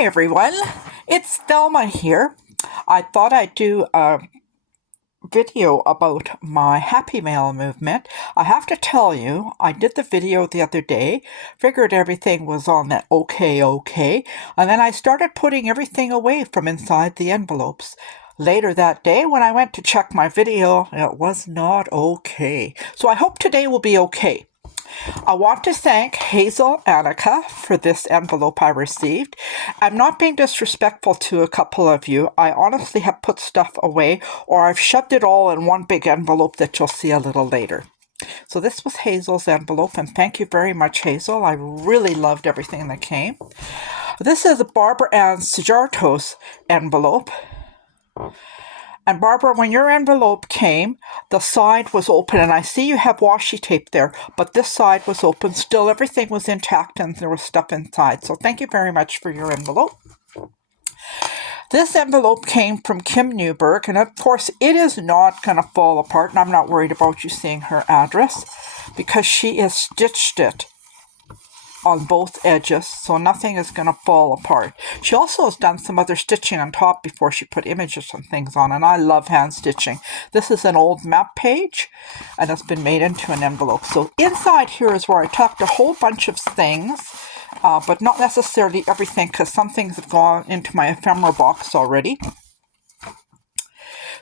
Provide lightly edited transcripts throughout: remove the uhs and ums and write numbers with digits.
Hi everyone, it's Thelma here. I thought I'd do a video about my Happy Mail movement. I have to tell you, I did the video the other day, figured everything was on that okay, and then I started putting everything away from inside the envelopes. Later that day, when I went to check my video, it was not okay. So I hope today will be okay. I want to thank Hazel Annika for this envelope I received. I'm not being disrespectful to a couple of you. I honestly have put stuff away, or I've shoved it all in one big envelope that you'll see a little later. So this was Hazel's envelope, and thank you very much, Hazel. I really loved everything that came. This is Barbara Ann Sajarto's envelope. And Barbara, when your envelope came, the side was open, and I see you have washi tape there, but this side was open. Still, everything was intact, and there was stuff inside. So thank you very much for your envelope. This envelope came from Kim Newberg, and of course, it is not going to fall apart, and I'm not worried about you seeing her address, because she has stitched it on both edges, so nothing is going to fall apart. She also has done some other stitching on top before she put images and things on, and I love hand stitching. This is an old map page, and it's been made into an envelope. So inside here is where I tucked a whole bunch of things, but not necessarily everything, because some things have gone into my ephemera box already.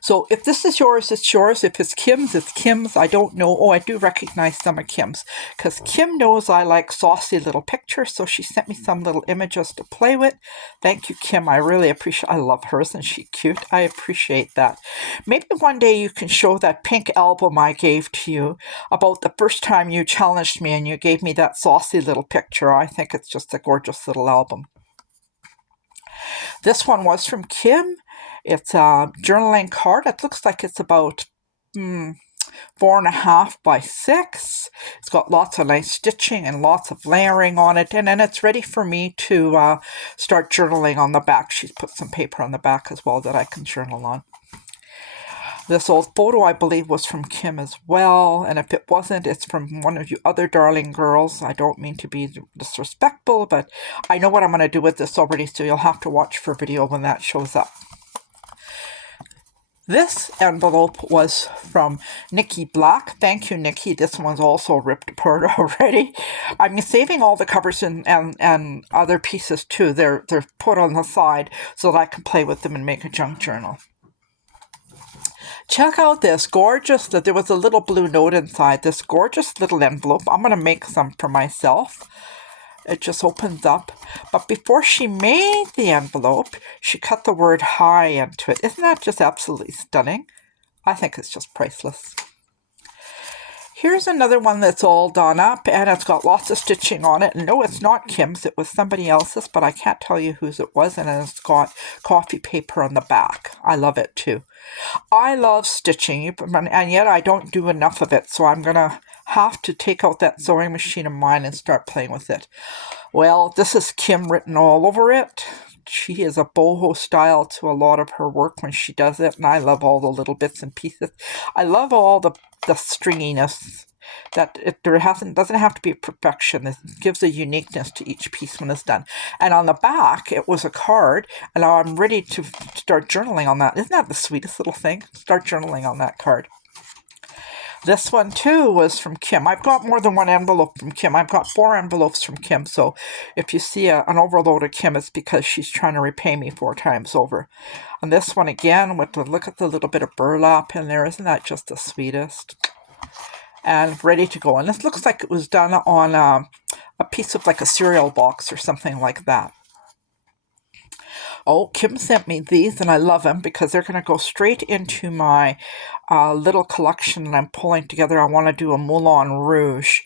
So if this is yours, it's yours. If it's Kim's, it's Kim's. I don't know. Oh, I do recognize some of Kim's, because Kim knows I like saucy little pictures, so she sent me some little images to play with. Thank you, Kim. I really appreciate. I love her. Isn't she cute? I appreciate that. Maybe one day you can show that pink album I gave to you about the first time you challenged me and you gave me that saucy little picture. I think it's just a gorgeous little album. This one was from Kim. It's a journaling card. It looks like it's about 4.5 by 6. It's got lots of nice stitching and lots of layering on it. And then it's ready for me to start journaling on the back. She's put some paper on the back as well that I can journal on. This old photo, I believe, was from Kim as well. And if it wasn't, it's from one of you other darling girls. I don't mean to be disrespectful, but I know what I'm going to do with this already, so you'll have to watch for video when that shows up. This envelope was from Nikki Black. Thank you, Nikki. This one's also ripped apart already. I'm saving all the covers and other pieces too. They're put on the side so that I can play with them and make a junk journal. Check out this gorgeous, there was a little blue note inside, this gorgeous little envelope. I'm going to make some for myself. It just opens up. But before she made the envelope, she cut the word hi into it. Isn't that just absolutely stunning? I think it's just priceless. Here's another one that's all done up, and it's got lots of stitching on it. And no, it's not Kim's. It was somebody else's, but I can't tell you whose it was. And it's got coffee paper on the back. I love it too. I love stitching, and yet I don't do enough of it. So I'm going to have to take out that sewing machine of mine and start playing with it. Well, this is Kim written all over it. She is a boho style to a lot of her work when she does it, and I love all the little bits and pieces. I love all the stringiness, that it doesn't have to be perfection. It gives a uniqueness to each piece when it's done. And on the back, it was a card, and now I'm ready to start journaling on that. Isn't that the sweetest little thing? Start journaling on that card. This one, too, was from Kim. I've got more than one envelope from Kim. I've got 4 envelopes from Kim, so if you see an overload of Kim, it's because she's trying to repay me 4 times over. And this one, again, look at the little bit of burlap in there. Isn't that just the sweetest? And ready to go. And this looks like it was done on a piece of like a cereal box or something like that. Oh, Kim sent me these, and I love them because they're going to go straight into my little collection that I'm pulling together. I want to do a Moulin Rouge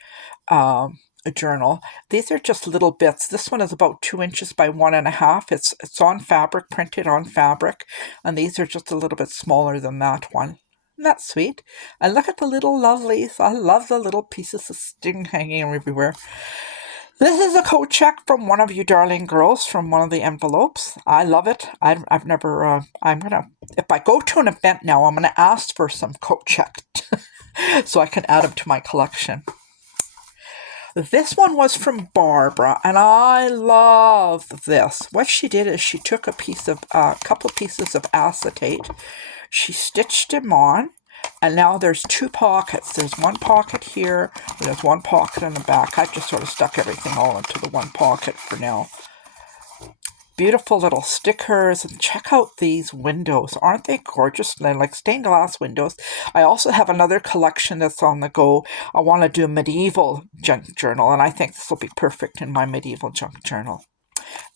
journal. These are just little bits. This one is about 2 inches by 1.5. It's on fabric, printed on fabric, and these are just a little bit smaller than that one. Isn't that sweet? And look at the little lovelies. I love the little pieces of string hanging everywhere. This is a coat check from one of you darling girls from one of the envelopes. I love it. I've never, if I go to an event now, I'm going to ask for some coat checks so I can add them to my collection. This one was from Barbara, and I love this. What she did is she took a couple pieces of acetate, she stitched them on, and now there's two pockets. There's one pocket here, and there's one pocket in the back. I've just sort of stuck everything all into the one pocket for now. Beautiful little stickers, and check out these windows. Aren't they gorgeous? They're like stained glass windows. I also have another collection that's on the go. I want to do a medieval junk journal, and I think this will be perfect in my medieval junk journal.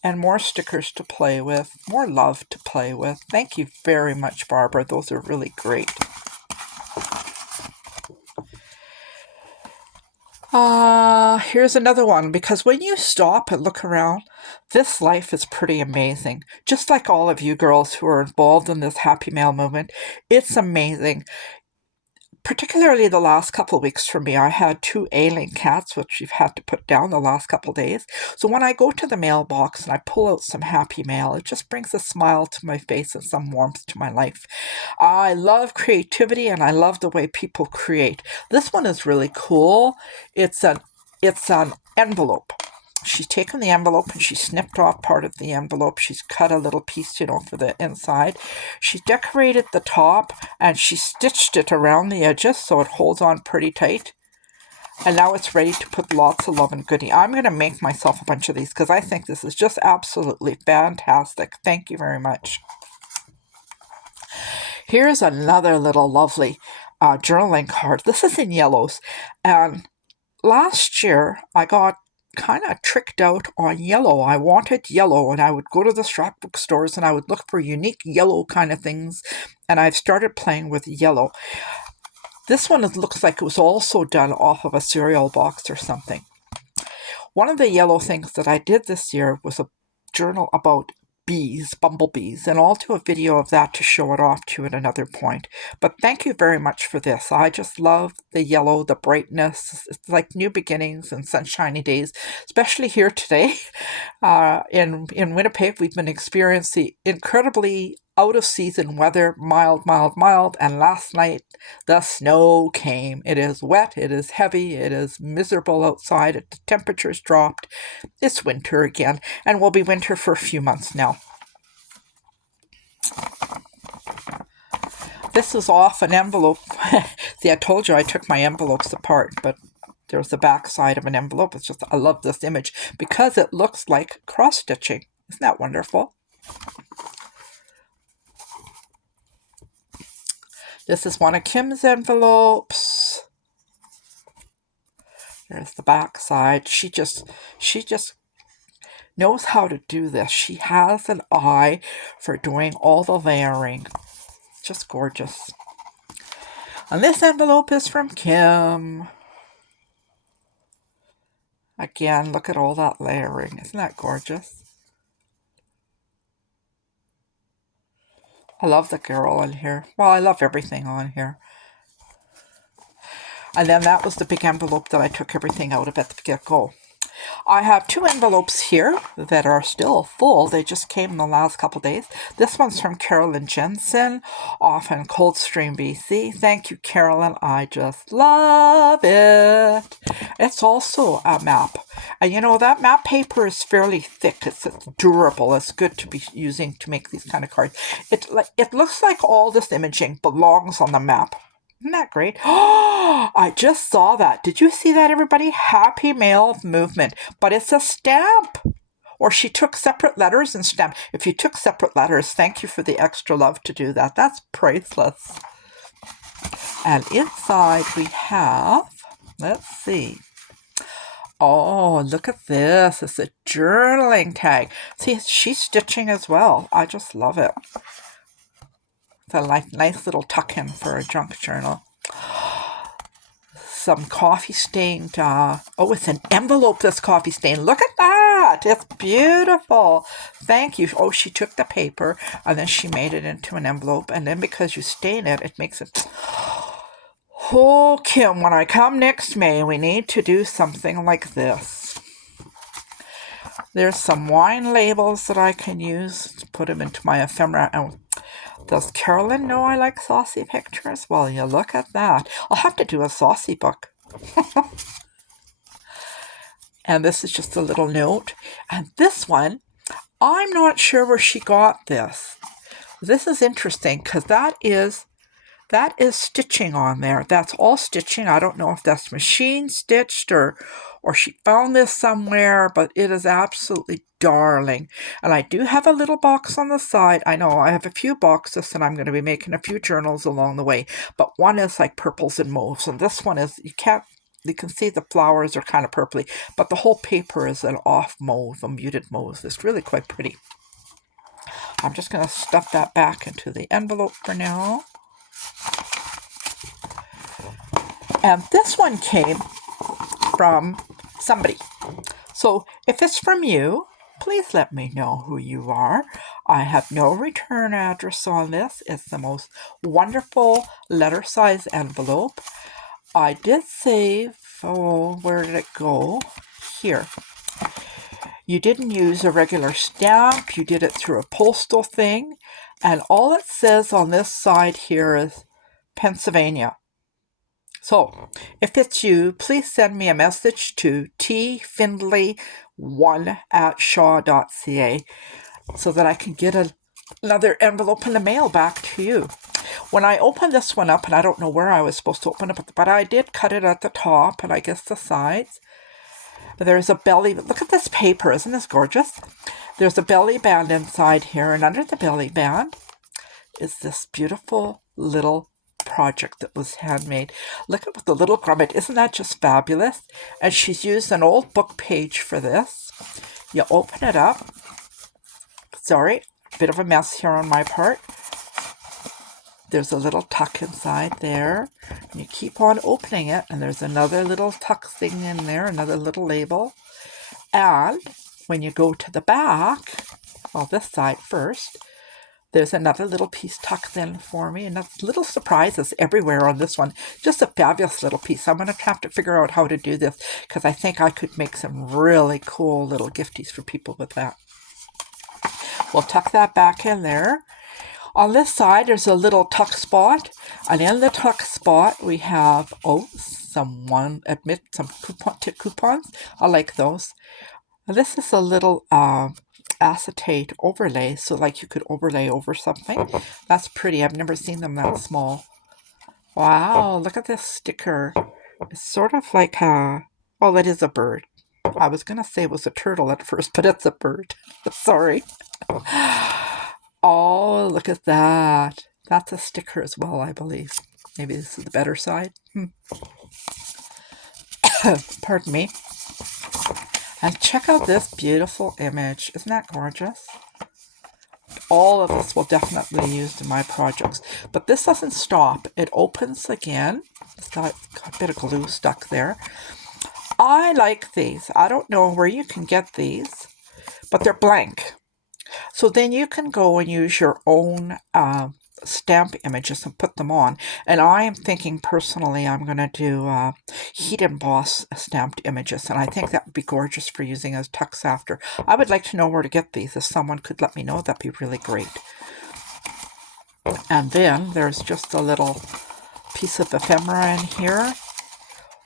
And more stickers to play with, more love to play with. Thank you very much, Barbara. Those are really great. Here's another one, because when you stop and look around, this life is pretty amazing. Just like all of you girls who are involved in this Happy Mail movement, it's amazing. Particularly the last couple of weeks for me, I had 2 ailing cats, which we've had to put down the last couple of days. So when I go to the mailbox and I pull out some happy mail, it just brings a smile to my face and some warmth to my life. I love creativity, and I love the way people create. This one is really cool. It's an envelope. She's taken the envelope and she snipped off part of the envelope. She's cut a little piece, for the inside. She decorated the top and she stitched it around the edges so it holds on pretty tight. And now it's ready to put lots of love and goodie. I'm going to make myself a bunch of these because I think this is just absolutely fantastic. Thank you very much. Here's another little lovely journaling card. This is in yellows. And last year I got kind of tricked out on yellow. I wanted yellow, and I would go to the scrapbook stores and I would look for unique yellow kind of things, and I've started playing with yellow. This one looks like it was also done off of a cereal box or something. One of the yellow things that I did this year was a journal about bees, bumblebees, and I'll do a video of that to show it off to you at another point. But thank you very much for this. I just love the yellow, the brightness. It's like new beginnings and sunshiny days, especially here today. In Winnipeg, we've been experiencing incredibly out-of-season weather, mild, and last night the snow came. It is wet, it is heavy, it is miserable outside, the temperature's dropped. It's winter again, and will be winter for a few months now. This is off an envelope. See, I told you I took my envelopes apart, but there's the back side of an envelope. It's just, I love this image because it looks like cross-stitching. Isn't that wonderful? This is one of Kim's envelopes. There's the back side. She just knows how to do this. She has an eye for doing all the layering. Just gorgeous. And this envelope is from Kim. Again, look at all that layering. Isn't that gorgeous? I love the girl in here. Well, I love everything on here. And then that was the big envelope that I took everything out of at the get-go. I have 2 envelopes here that are still full. They just came in the last couple days. This one's from Carolyn Jensen, off in Coldstream, BC. Thank you, Carolyn. I just love it. It's also a map. And that map paper is fairly thick. It's durable. It's good to be using to make these kind of cards. It looks like all this imaging belongs on the map. Isn't that great? Oh, I just saw that. Did you see that, everybody? Happy Mail Movement. But it's a stamp. Or she took separate letters and stamped. If you took separate letters, thank you for the extra love to do that. That's priceless. And inside we have, let's see. Oh, look at this. It's a journaling tag. See, she's stitching as well. I just love it. It's a nice little tuck-in for a junk journal. Some coffee stained, it's an envelope that's coffee stained. Look at that. It's beautiful. Thank you. Oh, she took the paper and then she made it into an envelope. And then because you stain it, it makes it... Oh, Kim, when I come next May, we need to do something like this. There's some wine labels that I can use to put them into my ephemera. And does Carolyn know I like saucy pictures? Well, you look at that. I'll have to do a saucy book. And this is just a little note. And this one, I'm not sure where she got this. This is interesting because that is stitching on there. That's all stitching. I don't know if that's machine stitched or she found this somewhere, but it is absolutely darling. And I do have a little box on the side. I know I have a few boxes and I'm going to be making a few journals along the way, but one is like purples and mauves, and this one is, you can see the flowers are kind of purpley, but the whole paper is an off mauve, a muted mauve. It's really quite pretty. I'm just going to stuff that back into the envelope for now. And this one came from somebody. So if it's from you, please let me know who you are. I have no return address on this. It's the most wonderful letter size envelope. I did save, where did it go? Here. You didn't use a regular stamp. You did it through a postal thing. And all it says on this side here is Pennsylvania. So, if it's you, please send me a message to tfindlay1@shaw.ca so that I can get another envelope in the mail back to you. When I opened this one up, and I don't know where I was supposed to open it, but I did cut it at the top and I guess the sides. There's a belly, look at this paper, isn't this gorgeous? There's a belly band inside here, and under the belly band is this beautiful little project that was handmade. Look at the little grommet. Isn't that just fabulous? And she's used an old book page for this. You open it up. Sorry, a bit of a mess here on my part. There's a little tuck inside there. And you keep on opening it, and there's another little tuck thing in there, another little label. And when you go to the back, well, this side first, there's another little piece tucked in for me, and that's little surprises everywhere on this one. Just a fabulous little piece. I'm going to have to figure out how to do this because I think I could make some really cool little gifties for people with that. We'll tuck that back in there. On this side, there's a little tuck spot, and in the tuck spot, we have, some coupons. I like those. And this is a little acetate overlay, so like you could overlay over something. That's pretty. I've never seen them that small. Wow, look at this sticker. It's sort of like well, it is a bird. I was going to say it was a turtle at first, but it's a bird. Sorry. Oh, look at that. That's a sticker as well, I believe. Maybe this is the better side. Pardon me. And check out this beautiful image. Isn't that gorgeous? All of this will definitely be used in my projects. But this doesn't stop. It opens again. It's got a bit of glue stuck there. I like these. I don't know where you can get these, but they're blank. So then you can go and use your own stamp images and put them on. And I am thinking personally I'm going to do heat emboss stamped images, and I think that would be gorgeous for using as tucks after. I would like to know where to get these. If someone could let me know, that'd be really great. And then there's just a little piece of ephemera in here.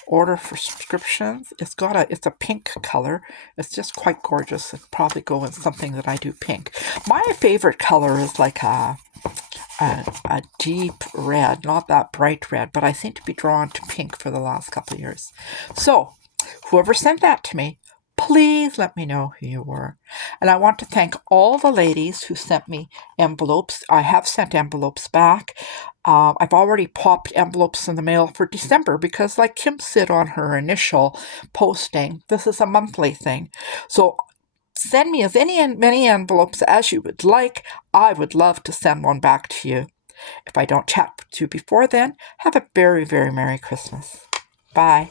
Order for subscriptions. It's a pink color. It's just quite gorgeous. It'd probably go in something that I do pink. My favorite color is like a deep red, not that bright red, but I seem to be drawn to pink for the last couple of years. So whoever sent that to me, please let me know who you were. And I want to thank all the ladies who sent me envelopes. I have sent envelopes back. I've already popped envelopes in the mail for December because, like Kim said on her initial posting, this is a monthly thing. So send me as many envelopes as you would like. I would love to send one back to you. If I don't chat to you before then, have a very, very Merry Christmas. Bye.